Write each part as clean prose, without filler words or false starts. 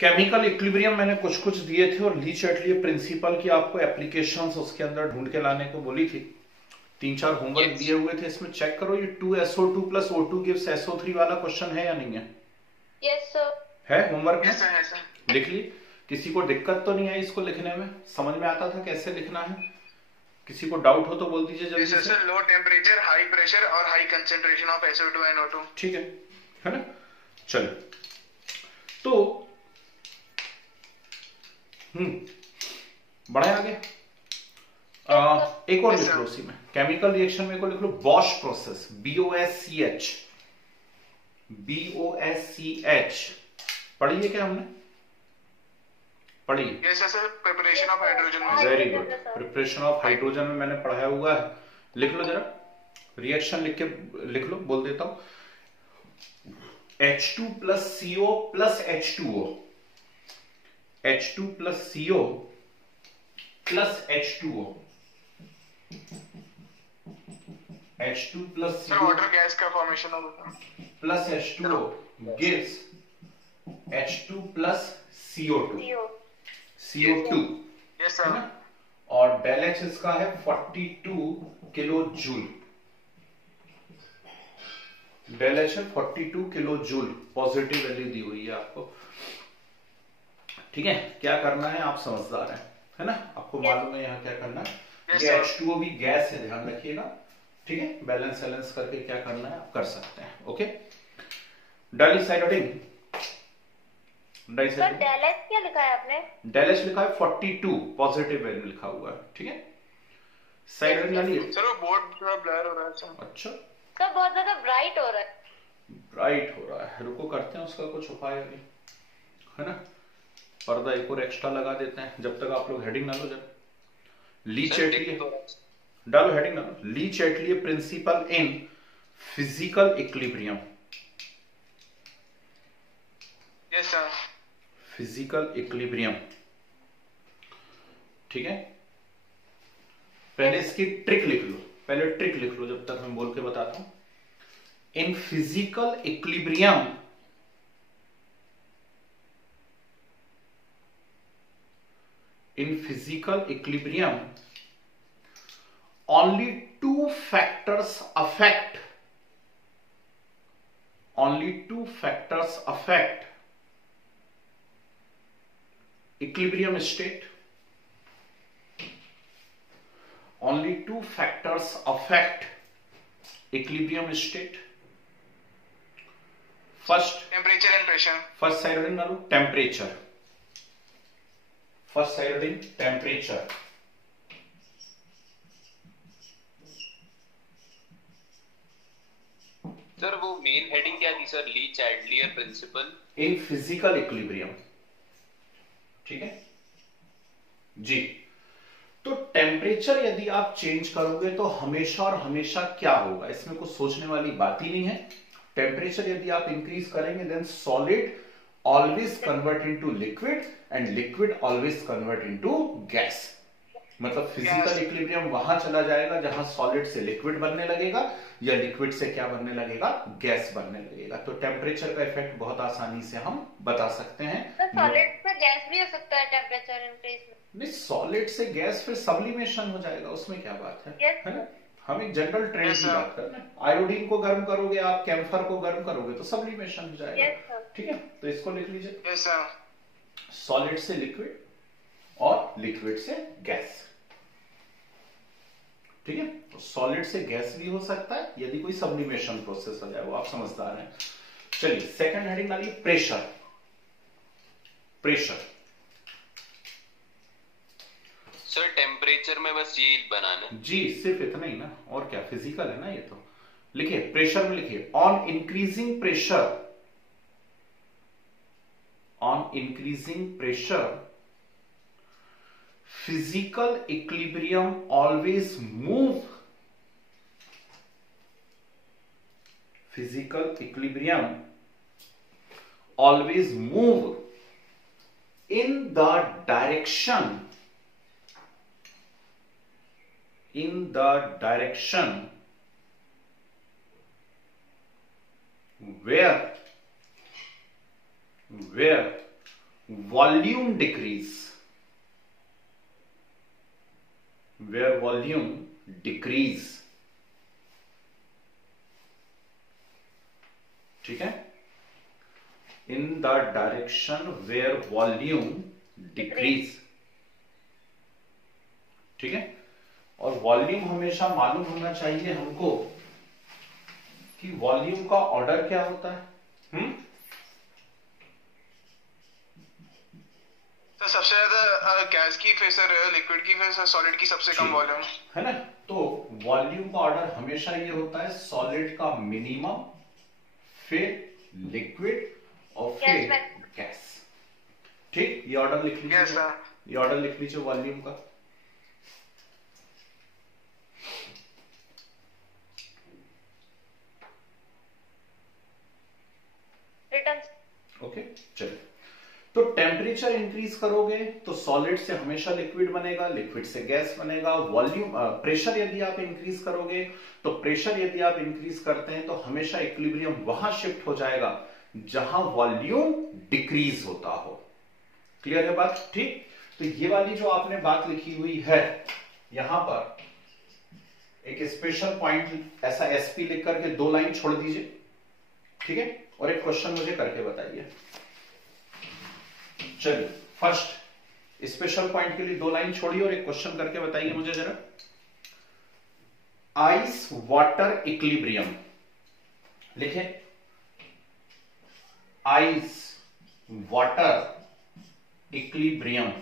Chemical equilibrium मैंने कुछ कुछ दिए थे और ली चैटली प्रिंसिपल की आपको एप्लीकेशंस उसके अंदर ढूंढ के लाने को बोली थी। 3-4 होमवर्क दिए हुए थे, इसमें चेक करो ये 2SO2 plus O2 gives SO3 वाला क्वेश्चन है या नहीं है? Yes sir. है होमवर्क में? Yes sir. लिख ली? किसी को दिक्कत तो नहीं आई इसको लिखने में? समझ में आता था कैसे लिखना है? किसी को डाउट हो तो बोल दीजिए जल्दी से। Sir low temperature, high pressure और high concentration of SO2 and O2। ठीक है ना? चलो तो बढ़े आगे। एक और लिख लो उसी में, केमिकल रिएक्शन में को लिख लो बॉश प्रोसेस, BOSCH। पढ़ी है क्या हमने? पढ़ी? Yes sir. Preparation of hydrogen में। Very good. Preparation of hydrogen में मैंने पढ़ाया हुआ है। लिख लो जरा, रिएक्शन लिख के लिख लो, बोल देता हूं। H2 plus CO plus H2O, H2 plus CO plus H2O, H2 plus CO water gas का फॉर्मेशन होगा plus H2O gives H2 plus CO2, CO2। Yes sir. और डेल H इसका है 42 किलो जूल। डेल H है 42 kilo joule, positive value दी हुई है आपको। ठीक है, क्या करना है आप समझदार हैं, है ना? आपको मालूम है यहाँ क्या करना है। ये H2O भी गैस है, ध्यान रखिएगा। ठीक है, बैलेंस बैलेंस करके क्या करना है आप कर सकते हैं। ओके, डाइसाइडोडिन। सर डेल H क्या लिखा है आपने? डेल H लिखा है 42, पॉजिटिव वैल्यू लिखा हुआ है। ठीक है, साइडोडिन डालिए। सर वो बोर्ड थोड़ा ब्लर हो रहा है सर। अच्छा सर बहुत ज्यादा ब्राइट हो रहा है। ब्राइट हो रहा है, रुको करते हैं उसका कुछ उपाय अभी, है ना? पर्दा एक और एक्स्ट्रा लगा देते हैं जब तक आप लोग हेडिंग ना लो। जब ली चैटली डालो, हेडिंग डालो। Le Chatelier principle in physical equilibrium. Yes sir. Physical equilibrium. ठीक है, पहले इसकी ट्रिक लिख लो, पहले ट्रिक लिख लो जब तक मैं बोल के बताता हूं। इन physical equilibrium only two factors affect equilibrium state. Only two factors affect equilibrium state. First, temperature and pressure. First side heading डालो, temperature. First side heading temperature. Sir वो मेन हेडिंग क्या थी sir? Le Chatelier principle in physical equilibrium. ठीक है जी। तो temperature यदि आप change करोगे तो हमेशा और हमेशा क्या होगा, इसमें कुछ सोचने वाली बात ही नहीं है। टेम्परेचर यदि आप इंक्रीज करेंगे then solid always convert into liquid and liquid always convert into gas. मतलब फिजिकल इक्विलिब्रियम वहां चला जाएगा जहां सॉलिड से लिक्विड बनने लगेगा या लिक्विड से क्या बनने लगेगा, गैस बनने लगेगा। तो टेम्परेचर का इफेक्ट बहुत आसानी से हम बता सकते हैं। सॉलिड से गैस भी हो सकता है टेम्परेचर इंक्रीज में? नहीं, सॉलिड से गैस फिर सब्लिमेशन हो जाएगा, उसमें क्या बात है ना? हम एक जनरल ट्रेंड की बात कर रहे हैं। आयोडीन को गर्म करोगे आप, कैम्फर को गर्म करोगे तो सब्लिमेशन हो जाएगा। ठीक है, तो इसको लिख लीजिए, सॉलिड से लिक्विड और लिक्विड से गैस। ठीक है, तो सॉलिड से गैस भी हो सकता है यदि कोई सब्लिमेशन प्रोसेस हो जाए, वो आप समझदार हैं। चलिए सेकंड हेडिंग डालिए, प्रेशर। प्रेशर सर टेम्परेचर में बस ये बनाना जी, सिर्फ इतना ही ना, और क्या, फिजिकल है ना ये तो। लिखिए प्रेशर में, लिखिए on increasing pressure physical equilibrium always move in the direction where volume decrease, where volume decrease, ठीक है, in the direction where volume decrease, ठीक है। और वॉल्यूम हमेशा मालूम होना चाहिए हमको कि वॉल्यूम का ऑर्डर क्या होता है। तो सबसे ज्यादा गैस की, फिर सर लिक्विड की, फिर सर सॉलिड की सबसे कम वॉल्यूम है ना। तो वॉल्यूम का ऑर्डर हमेशा ये होता है, सॉलिड का मिनिमम, फिर लिक्विड और फिर गैस। ठीक, ये ऑर्डर लिख लीजिए, ये ऑर्डर लिख लीजिए वॉल्यूम का। ओके, चलिए। तो टेम्परेचर इंक्रीज करोगे तो सॉलिड से हमेशा लिक्विड बनेगा, लिक्विड से गैस बनेगा। वॉल्यूम प्रेशर यदि आप इंक्रीज करोगे तो प्रेशर यदि आप इंक्रीज करते हैं तो हमेशा इक्विलिब्रियम वहां शिफ्ट हो जाएगा जहां वॉल्यूम डिक्रीज होता हो। क्लियर है बात? ठीक, तो ये वाली जो आपने बात लिखी हुई है यहां पर एक स्पेशल पॉइंट ऐसा एसपी लिख करके 2 लाइन छोड़ दीजिए, ठीक है, और एक क्वेश्चन मुझे करके बताइए। चलिए, फर्स्ट स्पेशल पॉइंट के लिए 2 लाइन छोड़िए और एक क्वेश्चन करके बताइए मुझे जरा। आइस वाटर इक्विलिब्रियम लिखे, ice water equilibrium,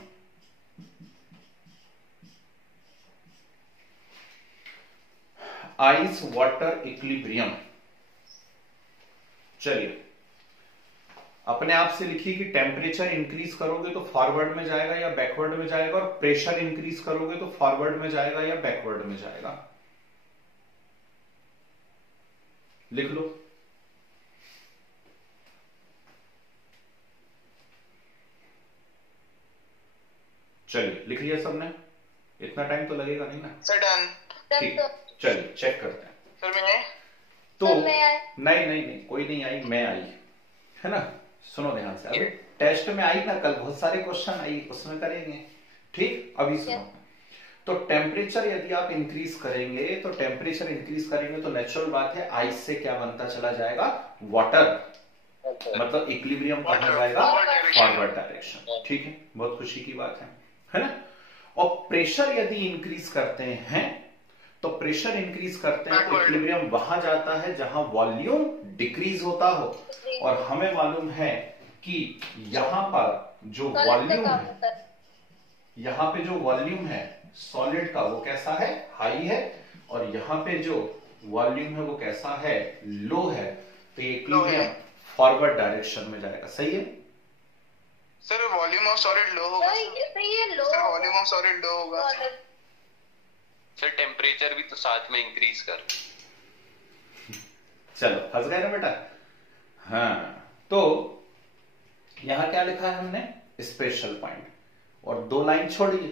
ice water equilibrium. चलिए, अपने आप से लिखिए कि टेम्परेचर इंक्रीज करोगे तो फॉरवर्ड में जाएगा या बैकवर्ड में जाएगा, और प्रेशर इंक्रीज करोगे तो फॉरवर्ड में जाएगा या बैकवर्ड में जाएगा। लिख लो। चलिए, लिख लिया सबने? इतना टाइम तो लगेगा नहीं ना? Sir done. ठीक, चलिए चेक करते हैं। सर मैं तो नहीं, कोई नहीं आई, मैं आई, है ना। सुनो ध्यान से, अभी टेस्ट में आई ना, कल बहुत सारे क्वेश्चन आई, उसमें करेंगे। ठीक, अभी सुनो। तो टेम्परेचर यदि आप इंक्रीज करेंगे तो टेम्परेचर इंक्रीज करेंगे तो नेचुरल बात है आइस से क्या बनता चला जाएगा, वाटर, मतलब इक्विलिब्रियम कहां जाएगा, फॉरवर्ड डायरेक्शन। ठीक है, बहुत खुशी की बात है ना। और प्रेशर यदि इंक्रीज करते हैं तो प्रेशर इंक्रीज करते हैं तो इक्विलिब्रियम वहां जाता है जहां वॉल्यूम डिक्रीज होता हो, और हमें मालूम है कि यहां पर जो वॉल्यूम है, यहां पे जो वॉल्यूम है सॉलिड का वो कैसा है, हाई है, और यहां पे जो वॉल्यूम है वो कैसा है, लो है। तो ये इक्विलिब्रियम फॉरवर्ड डायरेक्शन में जाएगा। सही है सर? वॉल्यूम ऑफ सॉलिड लो होगा। सही है, लो। सर वॉल्यूम ऑफ सॉलिड लो होगा। सर टेम्परेचर भी तो साथ में इंक्रीज कर। चलो, फंस गए ना बेटा। हाँ, तो यहां क्या लिखा है हमने, स्पेशल पॉइंट, और 2 लाइन छोड़िए,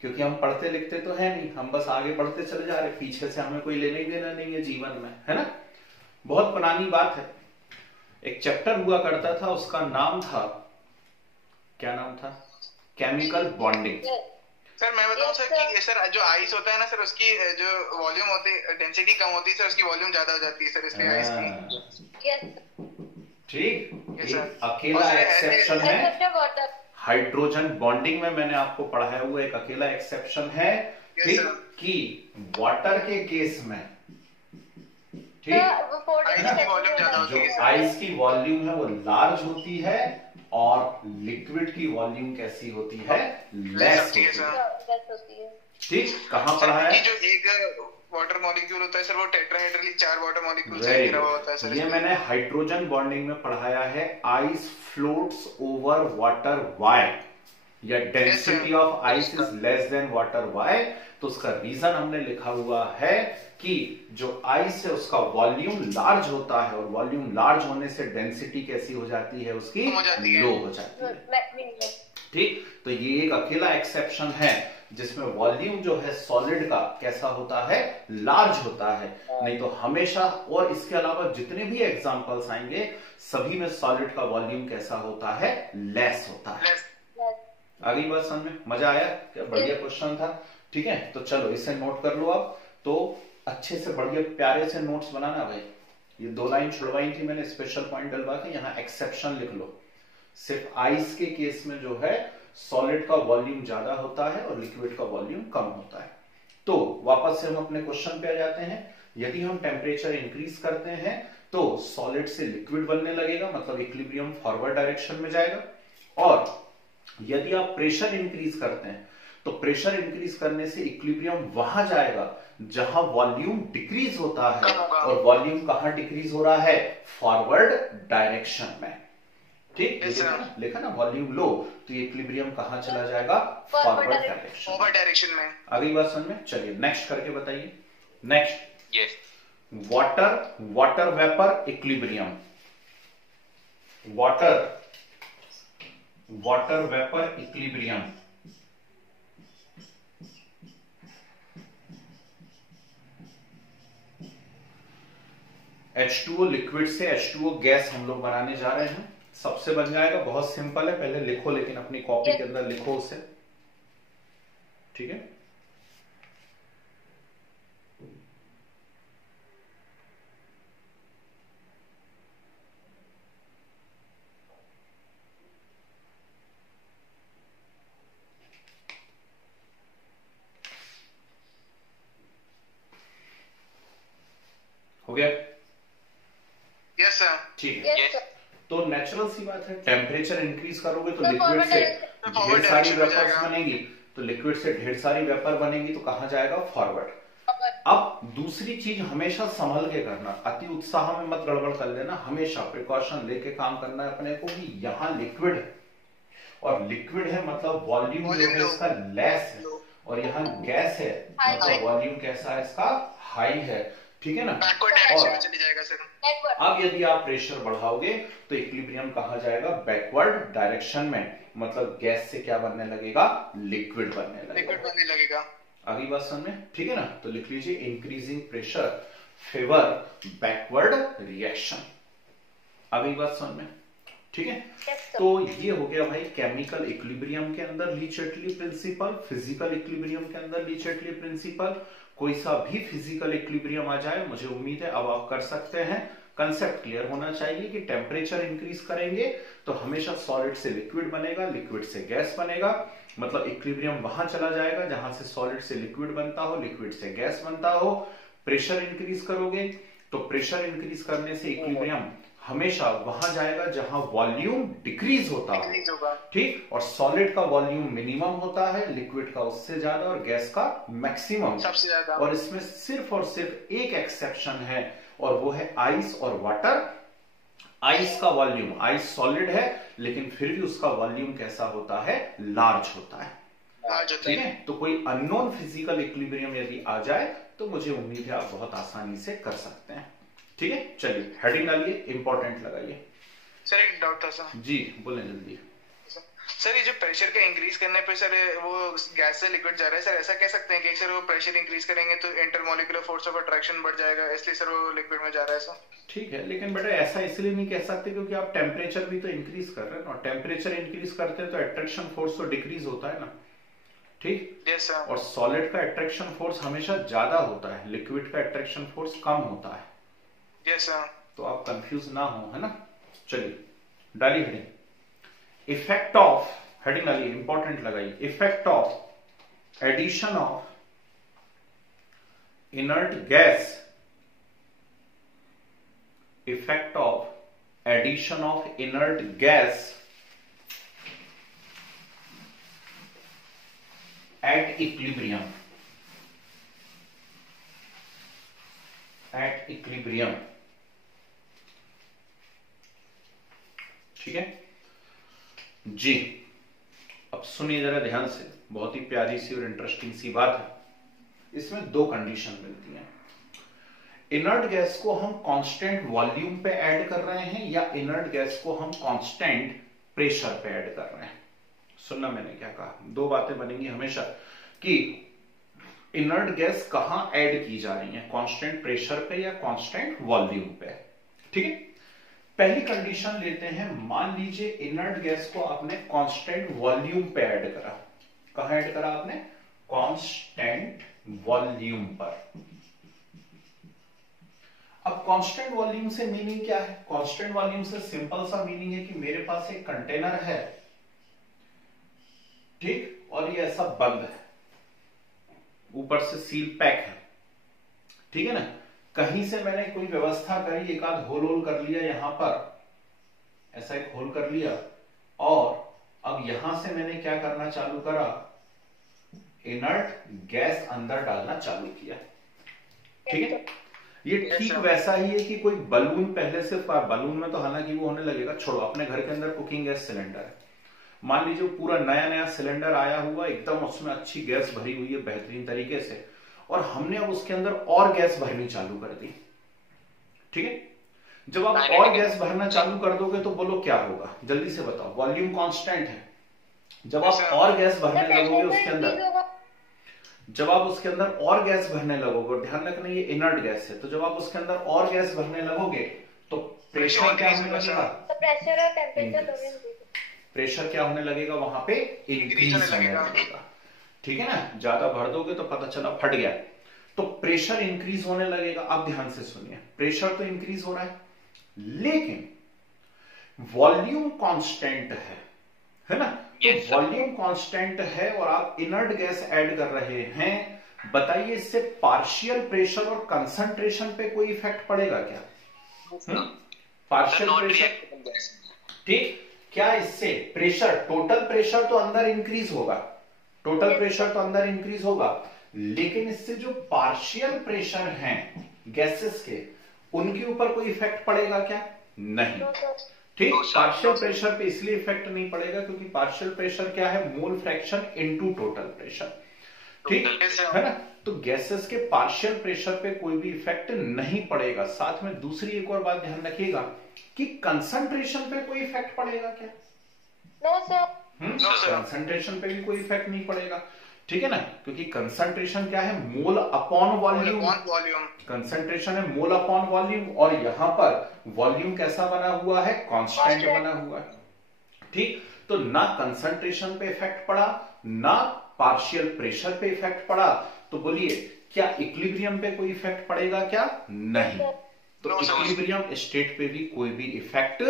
क्योंकि हम पढ़ते लिखते तो है नहीं, हम बस आगे बढ़ते चले जा रहे, पीछे से हमें कोई लेने देना नहीं है जीवन में, है ना। बहुत पुरानी बात है, एक चैप्टर हुआ करता था, उसका नाम था, क्या नाम था, केमिकल बॉन्डिंग। सर मैं बताऊं सर कि सर जो आइस होता है ना सर, उसकी जो वॉल्यूम होती है, डेंसिटी कम होती है सर, उसकी वॉल्यूम ज्यादा हो जाती है सर, इसलिए आइस की। ठीक, अकेला एक्सेप्शन है हाइड्रोजन बॉन्डिंग में, मैंने आपको पढ़ाया हुआ एक अकेला एक्सेप्शन है, ठीक, कि वाटर के केस में, ठीक, जो आइस की वॉल्यूम है वो लार्ज होती है और लिक्विड की वॉल्यूम कैसी होती है, लेस होती है। ठीक, कहां पढ़ाया है? जो एक वाटर मॉलिक्यूल होता है सर, वो टेट्राहेड्रली 4 वाटर मॉलिक्यूल से घिरा हुआ होता है सर। ये मैंने हाइड्रोजन बॉन्डिंग में पढ़ाया है, ice floats over water why, या density of ice is less than water why. तो उसका रीजन हमने लिखा हुआ है कि जो आइस है उसका वॉल्यूम लार्ज होता है, और वॉल्यूम लार्ज होने से डेंसिटी कैसी हो जाती है, उसकी लो हो जाती है। ठीक, तो ये एक अकेला एक्सेप्शन है जिसमें वॉल्यूम जो है सॉलिड का कैसा होता है, लार्ज होता है। नहीं तो हमेशा, और इसके अलावा जितने भी एग्जांपल्स आएंगे सभी में सॉलिड का वॉल्यूम कैसा होता है, लेस होता है। आगे बात समझ में, मजा आया क्या? बढ़िया क्वेश्चन था। ठीक है, तो चलो इसे नोट कर लो आप। तो अच्छे से बढ़िया प्यारे से नोट्स बनाना भाई। ये 2 लाइन छुड़वाई थी मैंने स्पेशल पॉइंट डलवा के, यहाँ एक्सेप्शन लिख लो। सिर्फ आइस के केस में जो है सॉलिड का वॉल्यूम ज्यादा होता है और लिक्विड का वॉल्यूम कम होता है। तो वापस से हम अपने क्वेश्चन पे आ जाते हैं। यदि हम टेम्परेचर इंक्रीज करते हैं तो सॉलिड से लिक्विड बनने लगेगा, मतलब इक्विलिब्रियम फॉरवर्ड डायरेक्शन में जाएगा। और यदि आप प्रेशर इंक्रीज करते हैं तो प्रेशर इंक्रीज करने से इक्विलिब्रियम वहां जाएगा जहां वॉल्यूम डिक्रीज होता है। और वॉल्यूम कहां डिक्रीज हो रहा है, फॉरवर्ड डायरेक्शन में। ठीक, लिखा ना वॉल्यूम लो तो ये इक्विलिब्रियम कहां चला जाएगा, फॉरवर्ड डायरेक्शन में। अगली बात समझ में, चलिए नेक्स्ट करके बताइए। Next, yes, water vapour equilibrium. Water vapour equilibrium. H2O liquid से H2O गैस हम लोग बनाने जा रहे हैं। सबसे बन जाएगा, बहुत सिंपल है, पहले लिखो, लेकिन अपनी कॉपी के अंदर लिखो उसे। ठीक है, हो गया? Yes sir. ठीक है, तो नेचुरल सी बात है, टेम्परेचर इंक्रीज करोगे तो लिक्विड से ढेर सारी वेपर्स बनेगी, तो लिक्विड से ढेर सारी वेपर बनेगी तो कहां जाएगा, फॉरवर्ड। अब दूसरी चीज हमेशा संभल के करना, अति उत्साह में मत गड़बड़ कर लेना, हमेशा प्रिकॉशन लेके काम करना है अपने को कि यहाँ लिक्विड है और लिक्विड है मतलब वॉल्यूम जो है इसका लेस है, और यहाँ गैस है मतलब वॉल्यूम कैसा है इसका, हाई है। ठीक है ना? और चली जाएगा सर। अब यदि आप प्रेशर बढ़ाओगे तो इक्विलिब्रियम कहां जाएगा, बैकवर्ड डायरेक्शन में, मतलब गैस से क्या बनने लगेगा, लिक्विड बनने लगेगा। अगली बात समझ में, ठीक है ना? तो लिख लीजिए, increasing pressure favour backward reaction. अगली बात समझ में, ठीक है? तो ये हो गया भाई केमिकल इक्विलिब्रियम के अंदर ली चटली प्रिंसिपल, फिजिकल इक्विलिब्रियम के अंदर ली चटली प्रिंसिपल। कोई सा भी फिजिकल इक्विलिब्रियम आ जाए, मुझे उम्मीद है अब आप कर सकते हैं। कंसेप्ट क्लियर होना चाहिए कि टेम्परेचर इंक्रीज करेंगे तो हमेशा सॉलिड से लिक्विड बनेगा, लिक्विड से गैस बनेगा, मतलब इक्विलिब्रियम वहां चला जाएगा जहां से सॉलिड से लिक्विड बनता हो, लिक्विड से गैस बनता हो। प्रेशर इंक्रीज करोगे तो प्रेशर इंक्रीज करने से इक्विलिब्रियम हमेशा वहां जाएगा जहां वॉल्यूम डिक्रीज होता हो। ठीक, और सॉलिड का वॉल्यूम मिनिमम होता है, लिक्विड का उससे ज्यादा और गैस का मैक्सिमम सबसे ज्यादा। और इसमें सिर्फ और सिर्फ एक एक्सेप्शन है और वो है आइस और वाटर। आइस का वॉल्यूम, आइस सॉलिड है लेकिन फिर भी उसका वॉल्यूम कैसा होता है, लार्ज होता है। ठीक है, तो कोई अननोन फिजिकल इक्विलिब्रियम यदि आ जाए तो मुझे उम्मीद है आप बहुत आसानी से कर सकते हैं। ठीक है, चलिए हेडिंग डालिए, इंपॉर्टेंट लगाइए। सर एक डाउट था सर। जी बोलें जल्दी। सर ये जो प्रेशर का इंक्रीज करने पे सर वो गैस से लिक्विड जा रहा है, सर ऐसा कह सकते हैं कि सर वो प्रेशर इंक्रीज करेंगे तो इंटरमोलिकुलर फोर्स ऑफ अट्रैक्शन बढ़ जाएगा, इसलिए सर वो लिक्विड में जा रहा है सर? ठीक है, लेकिन बेटा ऐसा इसलिए नहीं कह सकते क्योंकि आप टेम्परेचर भी तो इंक्रीज कर रहे हैं ना, टेम्परेचर इंक्रीज करते हैं तो अट्रैक्शन फोर्स तो डिक्रीज होता है ना। ठीक, यस सर। और सॉलिड का अट्रैक्शन फोर्स हमेशा ज्यादा होता है, लिक्विड का अट्रैक्शन फोर्स कम होता है। Yes sir. तो आप कंफ्यूज ना हो, है ना? चलिए डालिए हेडिंग। इफेक्ट ऑफ, हेडिंग डालिए, इंपॉर्टेंट लगाइए, effect of addition of inert gas, effect of addition of inert gas at equilibrium, at equilibrium। ठीक है जी, अब सुनिए जरा ध्यान से, बहुत ही प्यारी सी और इंटरेस्टिंग सी बात है। इसमें दो कंडीशन मिलती हैं। इनर्ट गैस को हम कांस्टेंट वॉल्यूम पे ऐड कर रहे हैं या इनर्ट गैस को हम कांस्टेंट प्रेशर पे ऐड कर रहे हैं। सुनना मैंने क्या कहा, दो बातें बनेंगी हमेशा। कि इनर्ट गैस कहां ऐड की जा रही है, कांस्टेंट प्रेशर पे या कांस्टेंट वॉल्यूम पे। ठीक है, पहली कंडीशन लेते हैं, मान लीजिए इनर्ट गैस को आपने कांस्टेंट वॉल्यूम पे ऐड करा। कहां ऐड करा आपने? कांस्टेंट वॉल्यूम पर। अब कांस्टेंट वॉल्यूम से मीनिंग क्या है? कांस्टेंट वॉल्यूम से सिंपल सा मीनिंग है कि मेरे पास एक कंटेनर है, ठीक, और ये ऐसा बंद है, ऊपर से सील पैक है, ठीक है ना। कहीं से मैंने कोई व्यवस्था करी, एक आध होल होल कर लिया, यहां पर ऐसा एक होल कर लिया, और अब यहां से मैंने क्या करना चालू करा, इनर्ट गैस अंदर डालना चालू किया। ठीक है, ये ठीक वैसा ही है कि कोई बलून पहले से, बलून में तो हालांकि वो होने लगेगा, छोड़ो, अपने घर के अंदर कुकिंग गैस सिलेंडर है, मान लीजिए पूरा नया नया सिलेंडर आया हुआ एकदम, उसमें अच्छी गैस भरी हुई है बेहतरीन तरीके से, और हमने अब उसके अंदर और गैस भरनी चालू कर दी। ठीक है, जब आप और गैस भरना चालू कर दोगे तो बोलो क्या होगा, जल्दी से बताओ। वॉल्यूम कांस्टेंट है, जब आप और गैस भरने लगोगे उसके अंदर, जब आप उसके अंदर और गैस भरने लगोगे, ध्यान रखना ये इनर्ट गैस है, तो जब आप उसके अंदर और गैस भरने लगोगे तो प्रेशर क्या होने लगेगा? प्रेशर और टेम्परेचर, प्रेशर क्या होने लगेगा वहां पे? इंक्रीज होने लगेगा। ठीक है ना, ज्यादा भर दोगे तो पता चला फट गया, तो प्रेशर इंक्रीज होने लगेगा। अब ध्यान से सुनिए, प्रेशर तो इंक्रीज हो रहा है, लेकिन वॉल्यूम कांस्टेंट है ना। तो वॉल्यूम कांस्टेंट है और आप इनर्ट गैस ऐड कर रहे हैं, बताइए इससे पार्शियल प्रेशर और कंसंट्रेशन पे कोई इफेक्ट पड़ेगा क्या? पार्शियल प्रेशर, ठीक, क्या इससे प्रेशर, टोटल प्रेशर तो अंदर इंक्रीज होगा, टोटल प्रेशर तो अंदर इंक्रीज होगा, लेकिन इससे जो पार्शियल प्रेशर हैं गैसेस के, उनके ऊपर कोई इफेक्ट पड़ेगा क्या? नहीं। ठीक, पार्शियल प्रेशर पे इसलिए इफेक्ट नहीं पड़ेगा क्योंकि पार्शियल प्रेशर क्या है? Mole fraction into total pressure. ठीक है ना, तो गैसेस के पार्शियल प्रेशर पे कोई भी इफेक्ट नहीं पड़ेगा। साथ में दूसरी एक और बात ध्यान रखिएगा कि कंसंट्रेशन पे कोई इफेक्ट पड़ेगा क्या? नो सर, कंसंट्रेशन पे भी कोई इफेक्ट नहीं पड़ेगा। ठीक है ना, क्योंकि कंसंट्रेशन क्या है? Mole upon volume. कंसंट्रेशन है मोल अपॉन वॉल्यूम, और यहां पर वॉल्यूम कैसा बना हुआ है? कांस्टेंट बना हुआ है। ठीक, तो ना कंसंट्रेशन पे इफेक्ट पड़ा, ना पार्शियल प्रेशर पे इफेक्ट पड़ा, तो बोलिए क्या इक्विलिब्रियम पे कोई इफेक्ट पड़ेगा क्या? नहीं। तो इक्विलिब्रियम स्टेट पे भी कोई भी इफेक्ट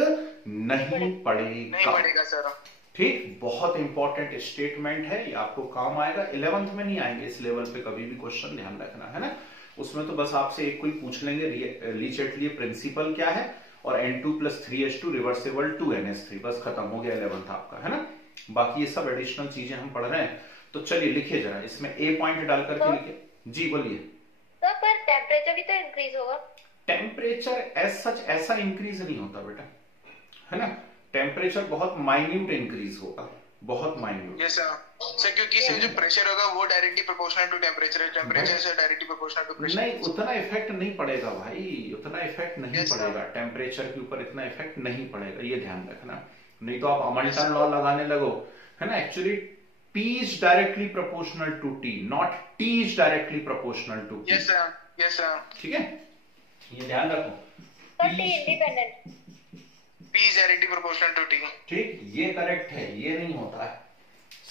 नहीं पड़ेगा सर। ठीक, बहुत इंपॉर्टेंट स्टेटमेंट है, ये आपको काम आएगा। 11th में नहीं आएंगे इस लेवल पे कभी भी क्वेश्चन, ध्यान रखना है ना। उसमें तो बस आपसे एक कोई पूछ लेंगे, ली चैटलिए प्रिंसिपल क्या है, और N2 + 3H2 रिवर्सिबल 2NH3, बस खत्म हो गया 11th आपका, है ना। बाकी ये सब एडिशनल चीजें हम पढ़ रहे हैं, तो चलिए लिखिए जरा, इसमें A पॉइंट डाल करके लिखिए। जी बोलिए। सर पर टेम्परेचर भी तो इंक्रीज होगा। टेम्परेचर एज सच ऐसा इंक्रीज नहीं होता बेटा, है ना। टेम्परेचर बहुत माइन्यूट इंक्रीज होगा, बहुत माइन्यूट। यस सर, क्योंकि सर जो प्रेशर होगा वो डायरेक्टली प्रोपोर्शनल टू टेम्परेचर है, टेम्परेचर से डायरेक्टली प्रोपोर्शनल टू प्रेशर। नहीं, उतना इफेक्ट नहीं पड़ेगा भाई, उतना इफेक्ट नहीं पड़ेगा, टेम्परेचर के ऊपर इतना इफेक्ट नहीं पड़ेगा, ये ध्यान रखना। नहीं तो आप अमल्टन लॉ लगाने लगो, है ना। Actually P is directly proportional to T, not T is directly proportional to P. Yes sir, yes sir. ठीक है, ये ध्यान रखो। T independent, P is directly proportional to T. ठीक, ये करेक्ट है, ये नहीं होता है,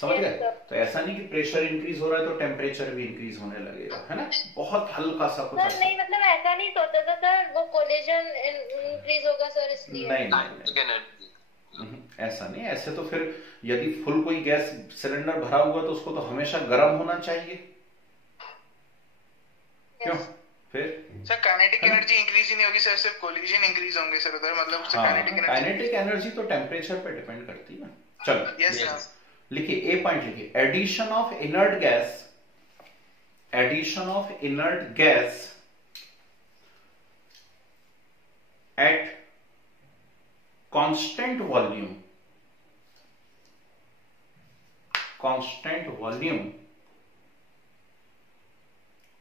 समझ गए। तो ऐसा नहीं कि प्रेशर इंक्रीज हो रहा है तो टेम्परेचर भी इंक्रीज होने लगेगा, है ना। बहुत हल्का सा कुछ। सर नहीं, मतलब ऐसा नहीं सोचा था सर, वो कोलिजन इंक्रीज होगा सर इसलिए। नहीं, ऐसा नहीं। ऐसे तो फिर यदि फुल कोई गैस सिलेंडर भरा हुआ तो उसको तो हमेशा गर्म होना चाहिए, क्यों? फिर सर काइनेटिक एनर्जी इंक्रीज ही नहीं होगी सर, सिर्फ कोलिजन इंक्रीज होंगे सर उधर, मतलब काइनेटिक एनर्जी तो टेम्परेचर पे डिपेंड करती है ना। चलो यस सर, लिखिए A पॉइंट लिखिए, addition of inert gas, addition of inert gas at constant volume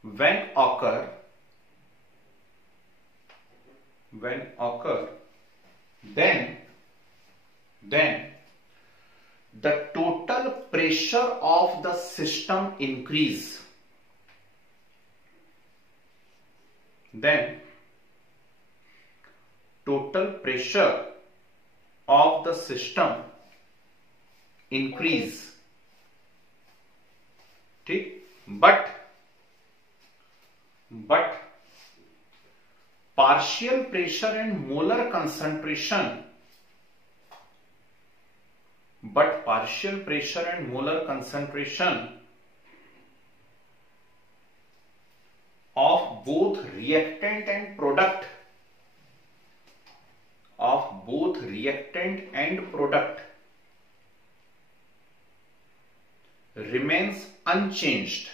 when occur then the total pressure pressure of the system increase, then total pressure of the system increase. ठीक, but partial pressure and molar concentration, of both reactant and product remains unchanged.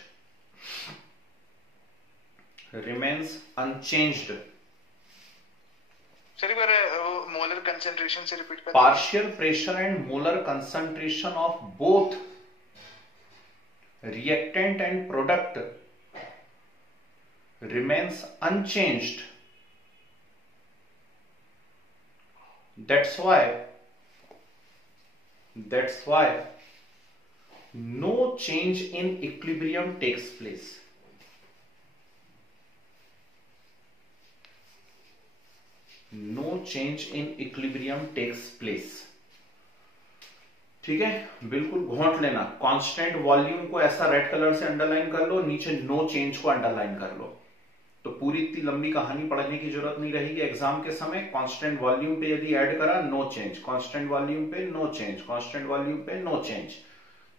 Sir एक बार molar concentration से repeat कर. Partial pressure and molar concentration of both reactant and product remains unchanged. That's why no change in equilibrium takes place. No change in equilibrium takes place. ठीक है, बिल्कुल घोंट लेना. Constant volume को ऐसा red colour से underline कर लो, नीचे नो चेंज को अंडरलाइन कर लो, तो पूरी इतनी लंबी कहानी पढ़ने की जरूरत नहीं रहेगी एग्जाम के समय. कांस्टेंट वॉल्यूम पे यदि ऐड करा नो चेंज, कांस्टेंट वॉल्यूम पे नो चेंज, कांस्टेंट वॉल्यूम पे नो चेंज.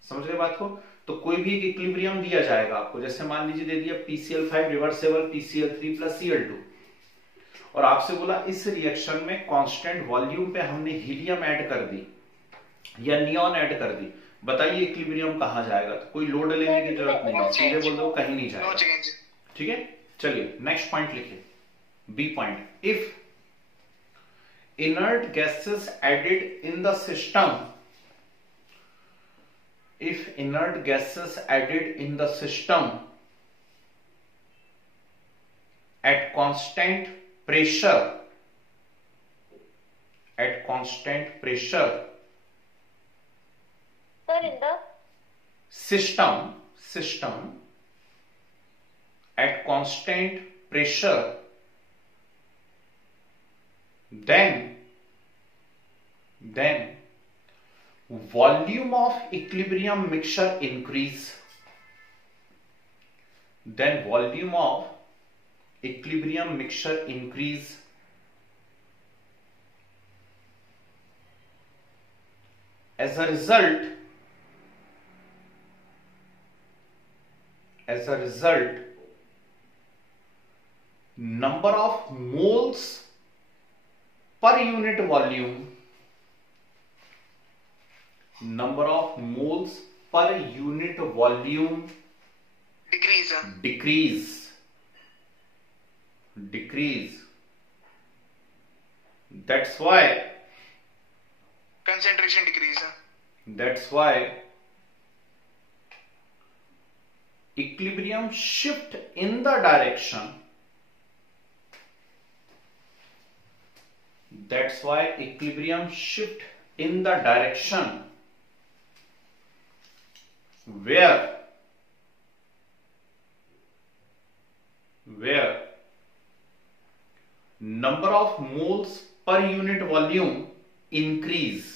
समझ गए बात को? तो कोई भी एक इक्विलिब्रियम दिया जाएगा आपको, जैसे मान लीजिए दे दिया PCl5 reversible PCl3 plus Cl2, और आपसे बोला इस रिएक्शन में कांस्टेंट वॉल्यूम पे हमने हीलियम ऐड कर दी या नियॉन ऐड कर दी, बताइए इक्विलिब्रियम कहां जाएगा? तो कोई लोड लेने की जरूरत नहीं है, सीधे बोल दो कहीं नहीं जाएगा. ठीक है, चलिए नेक्स्ट पॉइंट लिखिए, B point. If inert gases added in the system, at constant pressure, Sir, in the system at constant pressure, then volume of equilibrium mixture increase. As a result, number of moles per unit volume decrease. That's why concentration decrease. That's why equilibrium shift in the direction. Where number of moles per unit volume increase.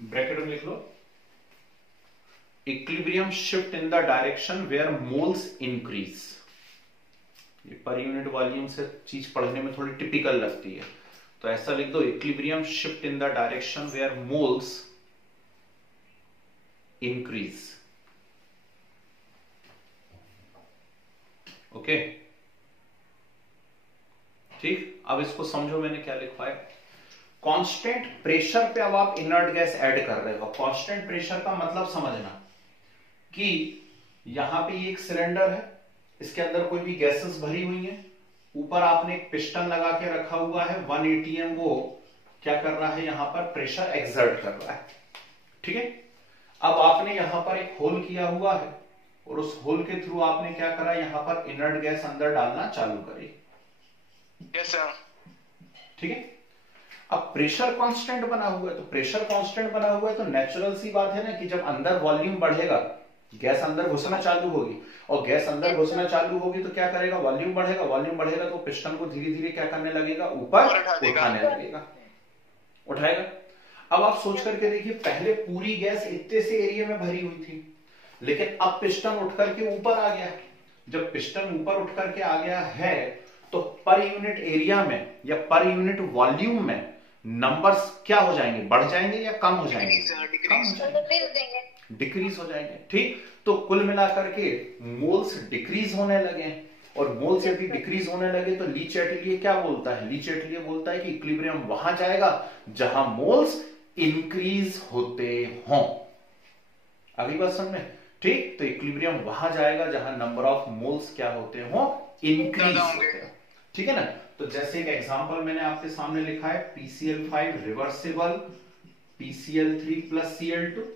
Bracket में लिख लो, equilibrium shift in the direction where moles increase. ये पर unit volume से चीज पढ़ने में थोड़ी टिपिकल लगती है, तो ऐसा लिख दो, equilibrium shift in the direction where moles increase. Okay, ठीक. अब इसको समझो मैंने क्या लिखा है. कांस्टेंट प्रेशर पे अब आप इनर्ट गैस ऐड कर रहे हो. कांस्टेंट प्रेशर का मतलब समझना कि यहां पे एक सिलेंडर है, इसके अंदर कोई भी गैसेस भरी हुई हैं, ऊपर आपने एक पिस्टन लगा के रखा हुआ है, 1 atm वो क्या कर रहा है, यहां पर प्रेशर एक्सर्ट कर रहा है. ठीक है, अब आपने यहां पर एक होल किया हुआ है, और उस होल के थ्रू आपने क्या करा, यहां पर इनर्ट गैस अंदर डालना चालू करी। Yes sir. ठीक है, अब प्रेशर कांस्टेंट बना हुआ है, तो प्रेशर कांस्टेंट बना हुआ है तो नेचुरल सी बात है ना कि जब अंदर वॉल्यूम बढ़ेगा, गैस अंदर घुसना चालू होगी, और गैस अंदर घुसना चालू होगी तो क्या करेगा, वॉल्यूम बढ़ेगा, वॉल्यूम बढ़ेगा तो पिस्टन को धीरे धीरे क्या करने लगेगा, ऊपर उठाने लगेगा, उठाएगा। अब आप सोच करके देखिए, पहले पूरी गैस इतने से एरिया में भरी हुई थी, लेकिन अब पिस्टन उठ करके ऊपर आ गया। जब पिस्टन ऊपर उठ करके आ गया है तो पर यूनिट एरिया में या पर यूनिट वॉल्यूम में नंबर्स क्या हो जाएंगे, बढ़ जाएंगे या कम हो जाएंगे, डिक्रीज हो जाएंगे। ठीक, तो कुल मिलाकर के मोल्स डिक्रीज होने लगे, और मोल्स यदि डिक्रीज होने लगे तो ली चैटलिए क्या बोलता है, ली चैटलिए बोलता है कि इक्विलिब्रियम वहां जाएगा जहां मोल्स इंक्रीज होते हों। अगली बात समझ में? ठीक, तो इक्विलिब्रियम वहां जाएगा जहां नंबर ऑफ मोल्स क्या होते हो, इंक्रीज होते हैं। ठीक है ना, तो जैसे एक एग्जांपल मैंने आपके सामने लिखा है, PCl5 reversible PCl3 plus Cl2,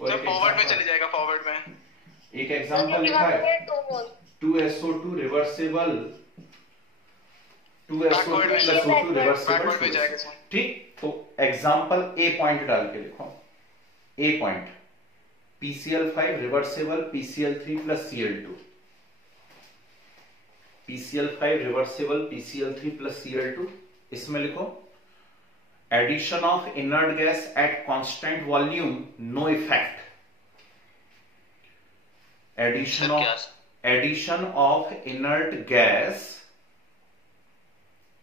और फॉरवर्ड में चले जाएगा, फॉरवर्ड में एक एग्जांपल लिखा है 2SO2 reversible 2SO2 plus O2 reversible. ठीक, तो एग्जांपल ए पॉइंट डाल के लिखो, a point PCl5 reversible PCl3 plus Cl2, PCl5 reversible PCl3 plus Cl2। इसमें लिखो addition of inert gas at constant volume no effect, addition of inert gas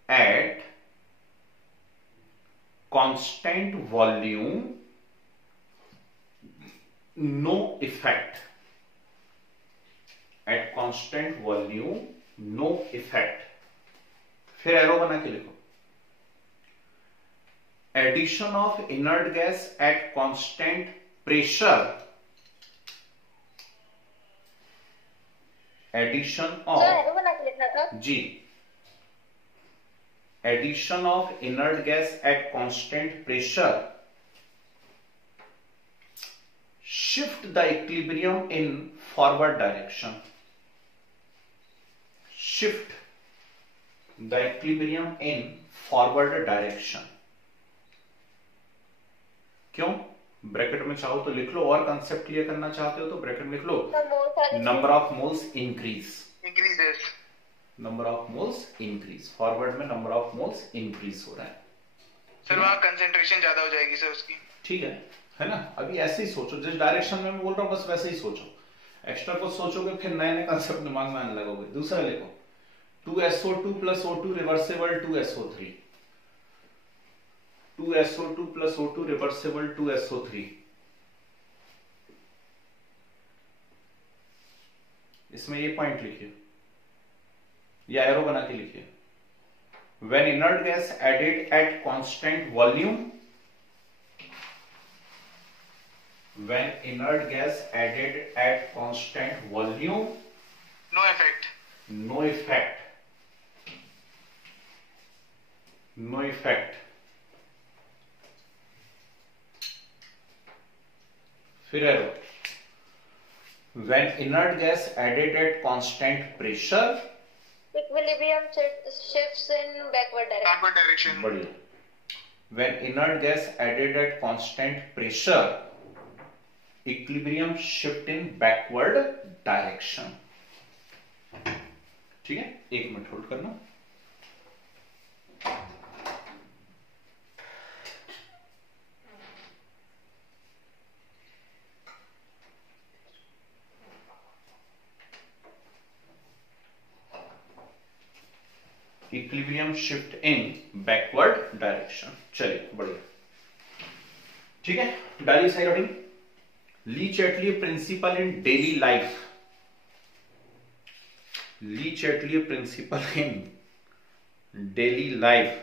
at constant volume no effect, at constant volume no effect. फिर arrow बना के लिखो, addition of inert gas at constant pressure, addition of जी, addition of inert gas at constant pressure shift the equilibrium in forward direction, shift the equilibrium in forward direction। क्यों? Bracket में चाहो तो लिख लो, और कंसेप्ट क्लियर करना चाहते हो तो ब्रैकेट में लिख लो, number of moles increase, number of moles increase, forward में नंबर ऑफ मोल्स इंक्रीज हो रहा है सर, वहां कंसेंट्रेशन ज्यादा हो जाएगी सर उसकी। ठीक है ना, अभी ऐसे ही सोचो, जिस डायरेक्शन में मैं बोल रहा हूं बस वैसे ही सोचो, एक्स्ट्रा कुछ सोचोगे फिर नए नए कंसेप्ट दिमाग में आने लगोगे। दूसरा लिखो 2SO2 plus O2 reversible 2SO3, 2SO2 plus O2 reversible 2SO3। इसमें ये पॉइंट लिखिए या एरो बना के लिखिए, when inert gas added at constant volume, when inert gas added at constant volume no effect, no effect, no effect। फिर arrow, when inert gas added at constant pressure equilibrium shifts in backward direction, बढ़िया, when inert gas added at constant pressure equilibrium shift in backward direction. ठीक है, एक minute hold करना। Equilibrium shift इन backward direction. चलिए बढ़िया, ठीक है, डाली साइड हेडिंग, ली चैटलिए प्रिंसिपल इन डेली लाइफ, ली चैटलिए प्रिंसिपल इन डेली लाइफ।